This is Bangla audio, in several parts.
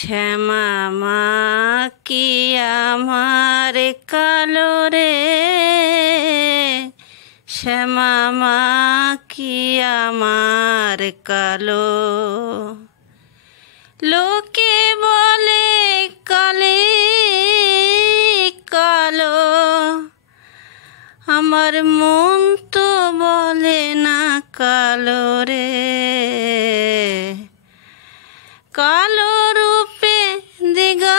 শ্যামা মা কি আমার কালো রে, শ্যামা মা কি আমার কালো। লোকে বলে কালে কালো, আমার মন তো বলে না কালো রে। কালো রূপে দিগম্বরী,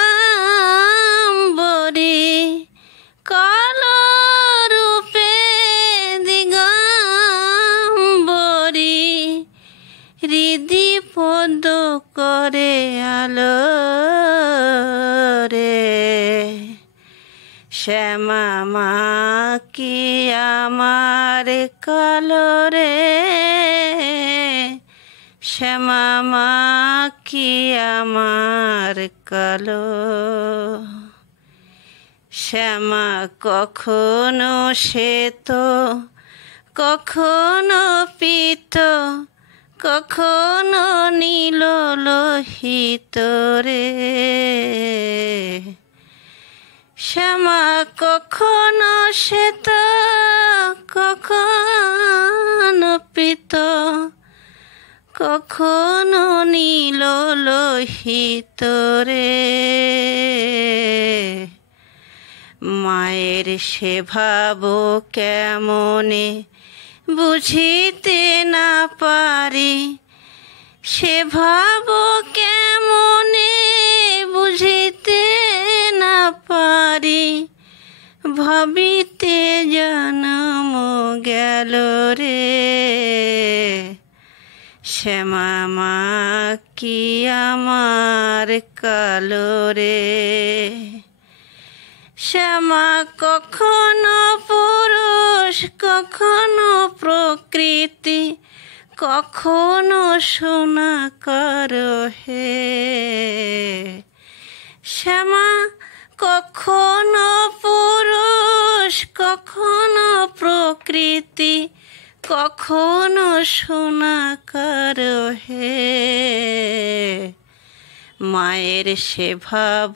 কালো রূপে দিগম্বরী, হৃদি পদ্ম করে আলো রে। শ্যামা মা কি আমার কালো রে, শ্যামা মা কি আমার কালো। শ্যামা কখনো শ্বেত, কখনো পীত, কখনো নীল লোহিত রে। শ্যামা কখনো শ্বেত, কখনো পীত, কখনো নীল লোহিত রে। মায়ের সে ভাব কেমনে বুঝিতে না পারি, সে ভাব কেমনে বুঝিতে না পারি, ভাবিতে জন্ম গেল রে। শ্যামা মা কি আমার কালো রে। শ্যামা কখনো পুরুষ, কখনো প্রকৃতি, কখনো সোনাকার হে। শ্যামা কখনো পুরুষ, কখনো প্রকৃতি, কখনো সোনাকার হে। মায়ের সে ভাব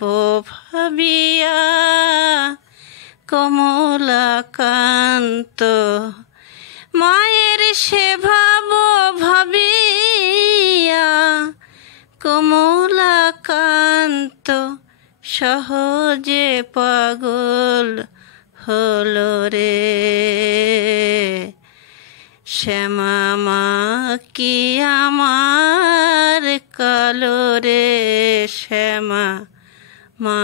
ভাবিয়া কমলাকান্ত, মায়ের সে ভাব ভাবিয়া কমলাকান্ত, সহজে পাগল হলো রে। শ্যামা মা কি আমার কালো রে, শ্যামা মা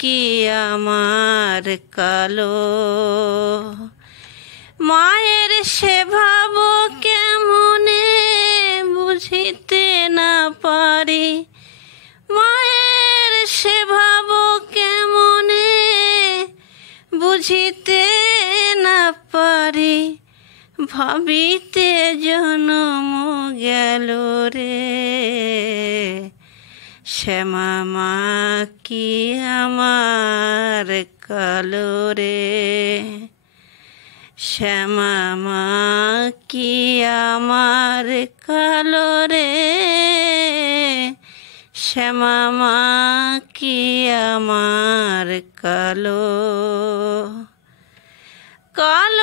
কি আমার কালো। মায়ের সে ভাব কেমনে বুঝিতে না পারি, মায়ের সে ভাব কেমনে বুঝিতে না পারি, ভাবিতে জন্ম গেল রে। শ্যামা মা কি আমার কালো রে, শ্যামা মা কি আমার কালো রে, শ্যামা মা কি আমার কালো। কালো